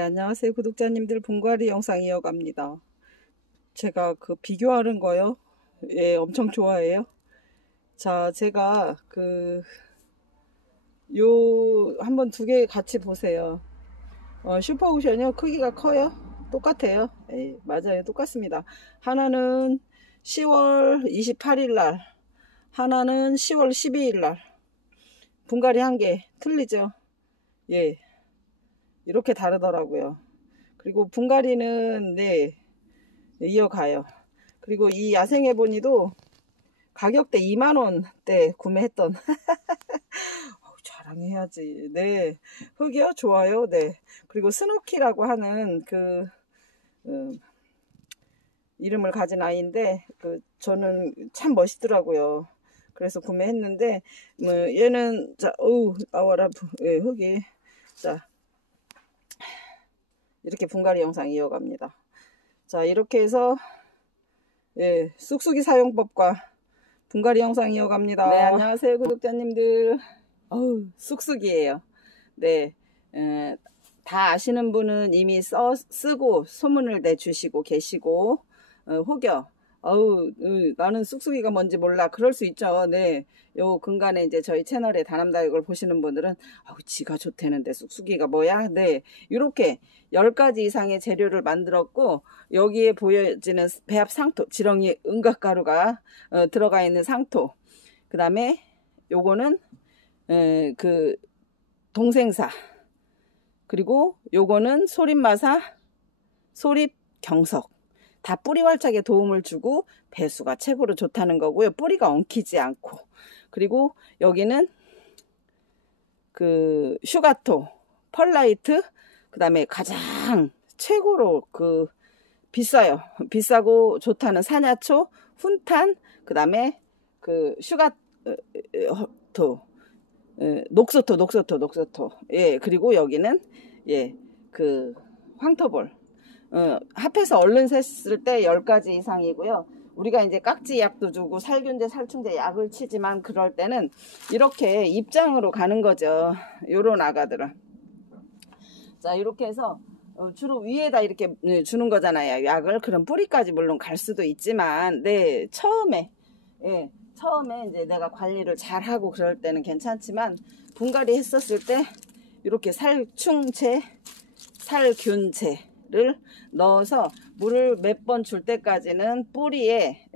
네, 안녕하세요. 구독자님들, 분갈이 영상 이어갑니다. 제가 그 비교하는 거요. 예, 엄청 좋아해요. 자, 제가 한번 두 개 같이 보세요. 슈퍼오션이요. 크기가 커요. 똑같아요. 에이, 맞아요. 똑같습니다. 하나는 10월 28일 날, 하나는 10월 12일 날. 분갈이 한 개 틀리죠? 예. 이렇게 다르더라고요. 그리고 분갈이는 네 이어가요. 그리고 이 야생해보니도 가격대 2만원대 구매했던 자랑해야지. 네, 흙이요? 좋아요. 네. 그리고 스노키라고 하는 이름을 가진 아이인데 저는 참 멋있더라고요. 그래서 구매했는데 얘는 자 나와라. 예, 흙이 자 이렇게 분갈이 영상 이어갑니다. 자, 이렇게 해서 예, 쑥쑥이 사용법과 분갈이 영상 이어갑니다. 네, 안녕하세요 구독자님들. 쑥쑥이에요. 네, 다 아시는 분은 이미 쓰고 소문을 내주시고 계시고 혹여 나는 쑥쑥이가 뭔지 몰라 그럴 수 있죠. 네, 요 근간에 이제 저희 채널에 다남다육을 보시는 분들은 지가 좋대는데 쑥쑥이가 뭐야. 네, 이렇게 10가지 이상의 재료를 만들었고 여기에 보여지는 배합 상토, 지렁이 은각가루가 들어가 있는 상토, 그 다음에 요거는 동생사, 그리고 요거는 소립마사, 소립경석. 다 뿌리 활착에 도움을 주고 배수가 최고로 좋다는 거고요. 뿌리가 엉키지 않고. 그리고 여기는 슈가토, 펄라이트, 그 다음에 가장 최고로 비싸요. 비싸고 좋다는 사냐초, 훈탄, 그 다음에 슈가토, 녹소토. 예, 그리고 여기는 예, 황토볼. 합해서 얼른 셌을 때 10가지 이상이고요. 우리가 이제 깍지 약도 주고 살균제, 살충제 약을 치지만 그럴 때는 이렇게 입장으로 가는 거죠. 요런 아가들은. 자, 이렇게 해서 주로 위에다 이렇게 주는 거잖아요. 약을. 그럼 뿌리까지 물론 갈 수도 있지만, 네, 처음에 이제 내가 관리를 잘 하고 그럴 때는 괜찮지만, 분갈이 했었을 때 이렇게 살충제, 살균제를 넣어서 물을 몇 번 줄 때까지는 뿌리에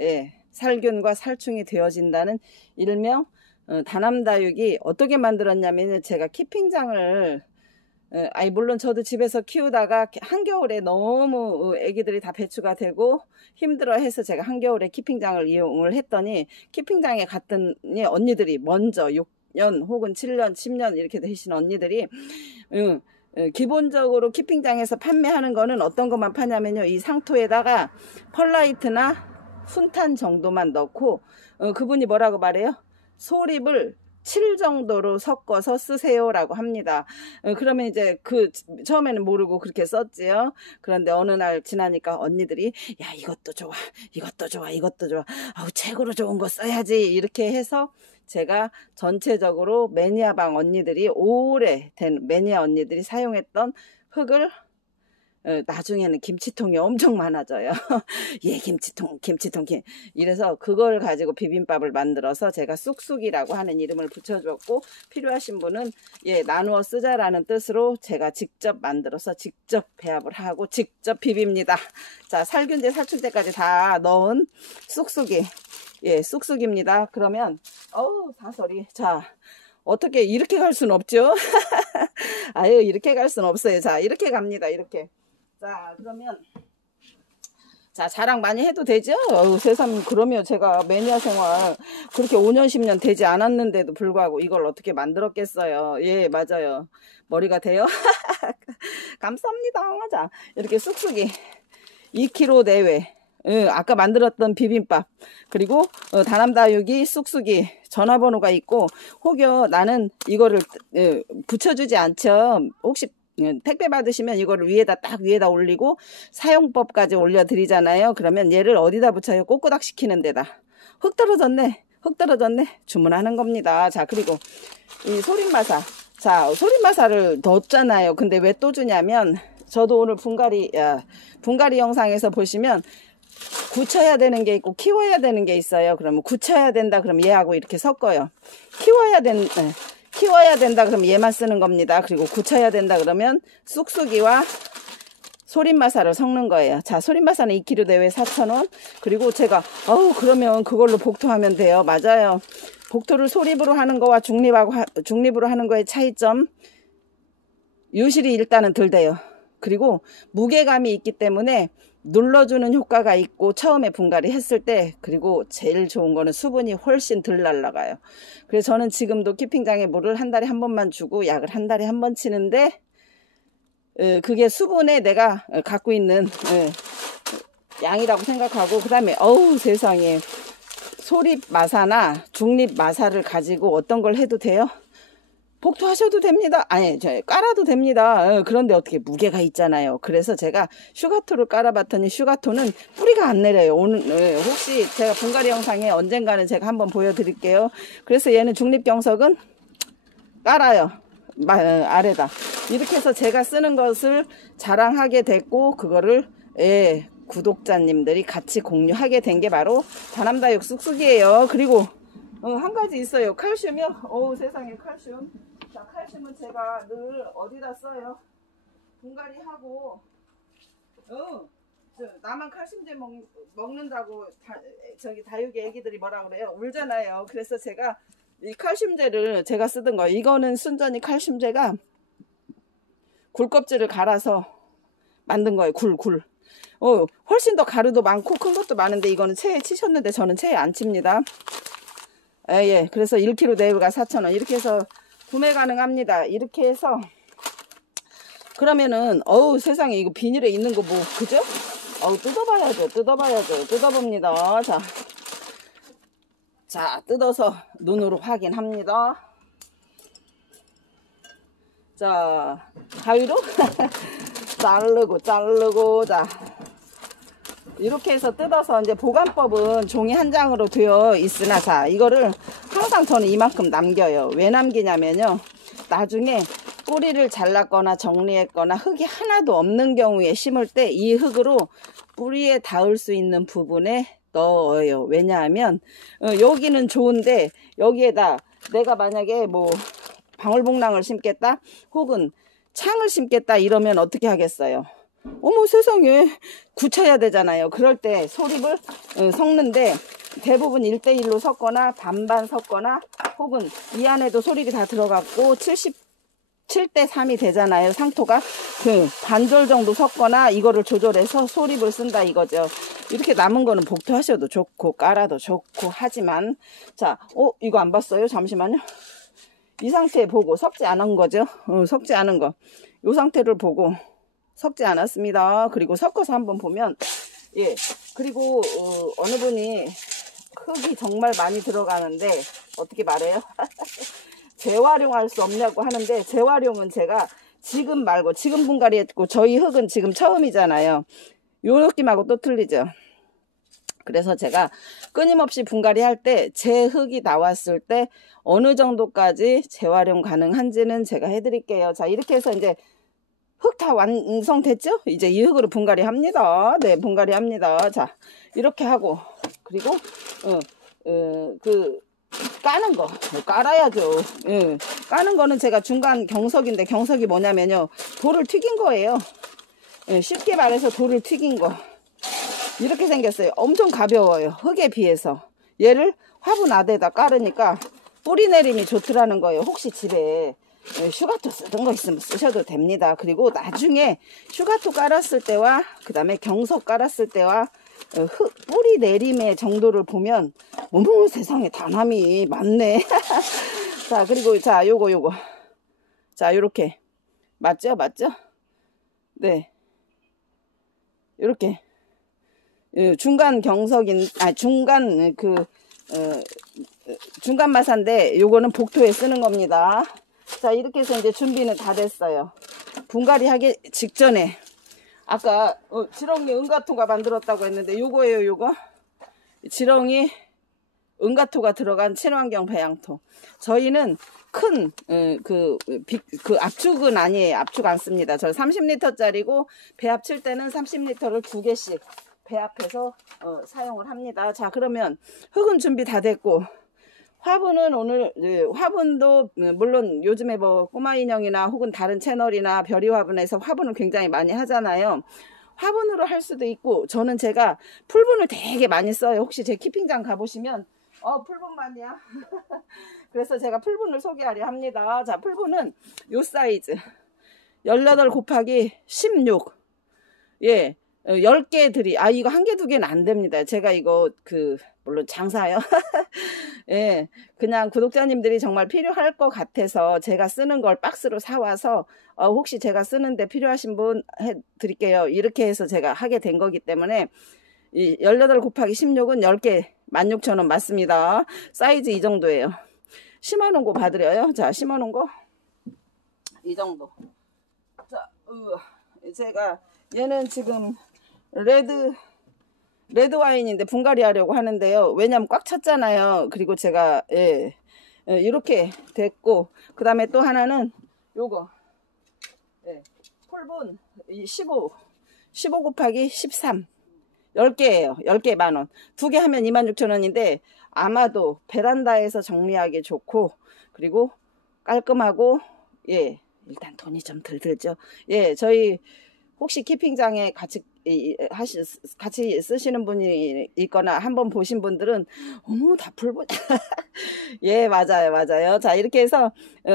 살균과 살충이 되어진다는 일명 다남다육이 어떻게 만들었냐면, 제가 키핑장을 물론 저도 집에서 키우다가 한겨울에 너무 애기들이 다 배추가 되고 힘들어 해서 제가 한겨울에 키핑장을 이용을 했더니, 키핑장에 갔더니 언니들이 먼저 6년 혹은 7년 10년 이렇게 되신 언니들이 기본적으로 키핑장에서 판매하는 거는 어떤 것만 파냐면요, 이 상토에다가 펄라이트나 훈탄 정도만 넣고 그분이 뭐라고 말해요? 소립을 7 정도로 섞어서 쓰세요 라고 합니다. 그러면 이제 처음에는 모르고 그렇게 썼지요. 그런데 어느 날 지나니까 언니들이 야, 이것도 좋아, 이것도 좋아, 이것도 좋아, 최고로 좋은 거 써야지, 이렇게 해서 제가 전체적으로 매니아방 언니들이, 오래된 매니아 언니들이 사용했던 흙을 나중에는 김치통이 엄청 많아져요. 예, 김치통. 이래서 그걸 가지고 비빔밥을 만들어서 제가 쑥쑥이라고 하는 이름을 붙여줬고, 필요하신 분은 나누어 쓰자라는 뜻으로 제가 직접 만들어서 직접 배합을 하고 직접 비빕니다. 자, 살균제, 살충제까지 다 넣은 쑥쑥이. 예, 쑥쑥입니다. 그러면 사설이. 자, 어떻게 이렇게 갈 수는 없죠? 이렇게 갈 수는 없어요. 자, 이렇게 갑니다. 이렇게. 자, 그러면 자, 자랑 많이 해도 되죠? 세상, 그러면 제가 매니아 생활 그렇게 5년 10년 되지 않았는데도 불구하고 이걸 어떻게 만들었겠어요. 예, 맞아요. 머리가 돼요? 감사합니다. 자, 이렇게 쑥쑥이 2kg 내외. 아까 만들었던 비빔밥, 그리고 다남다육이 쑥쑥이 전화번호가 있고, 혹여 나는 이거를 붙여주지 않죠. 혹시 택배 받으시면 이거를 위에다 올리고 사용법까지 올려드리잖아요. 그러면 얘를 어디다 붙여요? 꼬꼬닥 시키는 데다. 흙 떨어졌네 주문하는 겁니다. 자, 그리고 이 소립마사. 자, 소립마사를 넣었잖아요. 근데 왜 또 주냐면, 저도 오늘 분갈이 영상에서 보시면 굳혀야 되는 게 있고 키워야 되는 게 있어요. 그러면 굳혀야 된다 그러면 얘하고 이렇게 섞어요. 키워야 된다 그러면 얘만 쓰는 겁니다. 그리고 굳혀야 된다 그러면 쑥쑥이와 소림마사를 섞는 거예요. 자, 소림마사는 2kg 대회 4,000원. 그리고 제가 그러면 그걸로 복토하면 돼요. 맞아요. 복토를 소립으로 하는 거와 중립으로 하는 거의 차이점, 유실이 일단은 덜 돼요. 그리고 무게감이 있기 때문에 눌러주는 효과가 있고, 처음에 분갈이 했을 때, 그리고 제일 좋은 거는 수분이 훨씬 덜 날아가요. 그래서 저는 지금도 키핑장에 물을 한 달에 한 번만 주고 약을 한 달에 한 번 치는데, 그게 수분에 내가 갖고 있는 양이라고 생각하고, 그 다음에 세상에 소립 마사나 중립 마사를 가지고 어떤 걸 해도 돼요? 복토하셔도 됩니다. 아니, 깔아도 됩니다. 그런데 어떻게 무게가 있잖아요. 그래서 제가 슈가토를 깔아봤더니 슈가토는 뿌리가 안 내려요. 오늘 혹시 제가 분갈이 영상에 언젠가는 제가 한번 보여드릴게요. 그래서 얘는 중립경석은 깔아요. 아래다. 이렇게 해서 제가 쓰는 것을 자랑하게 됐고, 그거를 구독자님들이 같이 공유하게 된 게 바로 다남다육 쑥쑥이에요. 그리고 한 가지 있어요. 칼슘이요. 세상에 칼슘. 자, 칼슘은 제가 늘 어디다 써요? 분갈이 하고 나만 칼슘제 먹는다고 다육이 애기들이 뭐라 그래요? 울잖아요. 그래서 제가 이 칼슘제를 제가 쓰던 거, 이거는 순전히 칼슘제가 굴껍질을 갈아서 만든 거예요. 굴. 훨씬 더 가루도 많고 큰 것도 많은데, 이거는 체에 치셨는데 저는 체에 안 칩니다. 예. 그래서 1kg 대회가 4,000원. 이렇게 해서 구매 가능합니다. 이렇게 해서, 그러면은, 세상에, 이거 비닐에 있는 거 그죠? 뜯어봐야죠. 뜯어봅니다. 자, 뜯어서 눈으로 확인합니다. 자, 가위로 자르고, 자. 이렇게 해서 뜯어서, 이제 보관법은 종이 한 장으로 되어 있으나, 자, 이거를 항상 저는 이만큼 남겨요. 왜 남기냐면요, 나중에 뿌리를 잘랐거나 정리했거나 흙이 하나도 없는 경우에 심을 때 이 흙으로 뿌리에 닿을 수 있는 부분에 넣어요. 왜냐하면 여기는 좋은데, 여기에다 내가 만약에 방울복랑을 심겠다 혹은 창을 심겠다 이러면 어떻게 하겠어요? 세상에, 굳혀야 되잖아요. 그럴 때 소립을 섞는데, 대부분 1:1로 섞거나 반반 섞거나, 혹은 이 안에도 소립이 다 들어갔고 77:3이 되잖아요. 상토가 반절 정도 섞거나 이거를 조절해서 소립을 쓴다 이거죠. 이렇게 남은 거는 복토하셔도 좋고 깔아도 좋고 하지만, 자, 이거 안 봤어요? 잠시만요. 이 상태 보고 섞지 않은 거죠. 섞지 않은 거, 이 상태를 보고 섞지 않았습니다. 그리고 섞어서 한번 보면, 그리고 어느 분이 흙이 정말 많이 들어가는데 어떻게 말해요? 재활용할 수 없냐고 하는데, 재활용은 제가 지금 말고, 지금 분갈이 했고 저희 흙은 지금 처음이잖아요. 요 느낌하고 또 틀리죠. 그래서 제가 끊임없이 분갈이 할 때 제 흙이 나왔을 때 어느 정도까지 재활용 가능한지는 제가 해드릴게요. 자, 이렇게 해서 이제 흙 다 완성됐죠? 이제 이 흙으로 분갈이 합니다. 네, 분갈이 합니다. 자, 이렇게 하고, 그리고 까는 거 깔아야죠. 까는 거는 제가 중간 경석인데, 경석이 뭐냐면요, 돌을 튀긴 거예요. 쉽게 말해서 돌을 튀긴 거. 이렇게 생겼어요. 엄청 가벼워요. 흙에 비해서. 얘를 화분 아대에다 깔으니까 뿌리 내림이 좋더라는 거예요. 혹시 집에 슈가토 쓰던 거 있으면 쓰셔도 됩니다. 그리고 나중에 슈가토 깔았을 때와 그 다음에 경석 깔았을 때와 뿌리 내림의 정도를 보면, 어머, 세상에 단함이 많네. 자, 그리고 자, 요거 자, 요렇게 맞죠? 네, 요렇게 중간 경석인, 중간 마사인데 요거는 복토에 쓰는 겁니다. 자, 이렇게 해서 이제 준비는 다 됐어요. 분갈이 하기 직전에 아까 지렁이 은가토가 만들었다고 했는데, 요거예요. 요거 지렁이 은가토가 들어간 친환경 배양토. 저희는 큰 압축은 아니에요. 압축 안 씁니다. 저 30리터짜리고 배합 칠 때는 30리터를 2개씩 배합해서 사용을 합니다. 자, 그러면 흙은 준비 다 됐고, 화분은 오늘 화분도 물론 요즘에 뭐 꼬마 인형이나 혹은 다른 채널이나 별이 화분에서 화분을 굉장히 많이 하잖아요. 화분으로 할 수도 있고, 저는 제가 풀분을 되게 많이 써요. 혹시 제 키핑장 가보시면 풀분만이야. 그래서 제가 풀분을 소개하려 합니다. 자, 풀분은 요 사이즈 18 곱하기 16. 예, 10개 들이, 이거 1개 2개는 안 됩니다. 제가 이거 물론 장사요. 예, 그냥 구독자님들이 정말 필요할 것 같아서 제가 쓰는 걸 박스로 사와서 혹시 제가 쓰는데 필요하신 분 해드릴게요. 이렇게 해서 제가 하게 된 거기 때문에 이 18 곱하기 16은 10개 16,000원 맞습니다. 사이즈 이 정도예요. 심어놓은 거 봐드려요. 자, 심어놓은 거 이 정도. 자, 제가 얘는 지금 레드 와인인데 분갈이 하려고 하는데요. 왜냐면 꽉 찼잖아요. 그리고 제가 이렇게 됐고, 그 다음에 또 하나는 요거 풀분 15 곱하기 13 10개예요. 10개 만원. 2개 하면 26,000원인데 아마도 베란다에서 정리하기 좋고, 그리고 깔끔하고, 예, 일단 돈이 좀 덜 들죠. 예, 저희 혹시 키핑장에 같이 쓰시는 분이 있거나 한번 보신 분들은 어머, 다 풀분. 예, 맞아요. 자, 이렇게 해서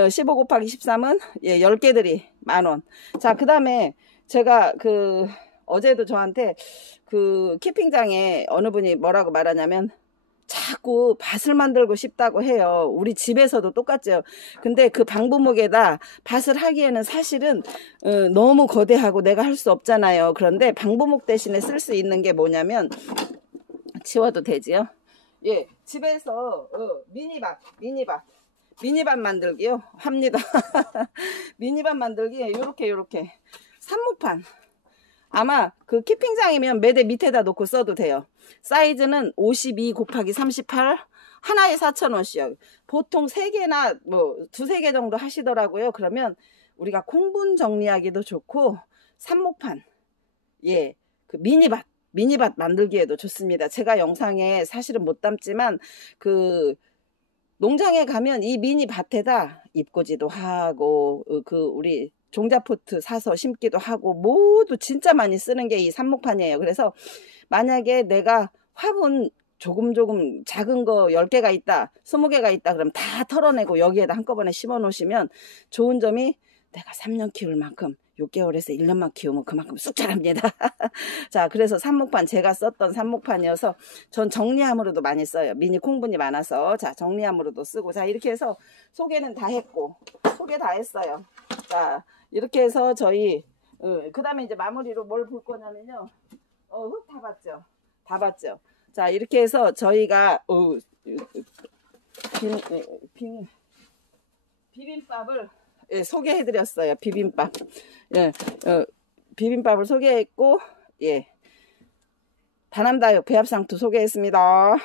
15 곱하기 13은 10개들이 만원. 자, 그 다음에 제가 어제도 저한테 키핑장에 어느 분이 뭐라고 말하냐면 자꾸 밭을 만들고 싶다고 해요. 우리 집에서도 똑같죠. 근데 그 방부목에다 밭을 하기에는 사실은 너무 거대하고 내가 할 수 없잖아요. 그런데 방부목 대신에 쓸 수 있는 게 뭐냐면, 치워도 되지요. 예, 집에서 미니밭 만들기요 합니다. 미니밭 만들기 요렇게 삽목판. 아마 키핑장이면 매대 밑에다 놓고 써도 돼요. 사이즈는 52 곱하기 38, 하나에 4,000원씩요. 보통 3개나 뭐 2-3개 정도 하시더라고요. 그러면 우리가 콩분 정리하기도 좋고, 삽목판, 예, 미니밭 만들기에도 좋습니다. 제가 영상에 사실은 못 담지만 농장에 가면 이 미니밭에다 잎꽂이도 하고 우리 종자포트 사서 심기도 하고 모두 진짜 많이 쓰는 게 이 삽목판이에요. 그래서 만약에 내가 화분 조금 작은 거 10개가 있다, 20개가 있다, 그럼 다 털어내고 여기에다 한꺼번에 심어 놓으시면 좋은 점이, 내가 3년 키울 만큼 6개월에서 1년만 키우면 그만큼 쑥 자랍니다. 자, 그래서 삽목판, 제가 썼던 삽목판이어서 전 정리함으로도 많이 써요. 미니 콩분이 많아서. 자, 정리함으로도 쓰고. 자, 이렇게 해서 소개는 다 했고, 소개 다 했어요. 자, 이렇게 해서 저희 그 다음에 이제 마무리로 뭘 볼 거냐면요, 흙 다 봤죠. 자, 이렇게 해서 저희가 비빔밥을 소개해드렸어요. 비빔밥. 예, 비빔밥을 소개했고, 예, 다남다육 배합상토 소개했습니다.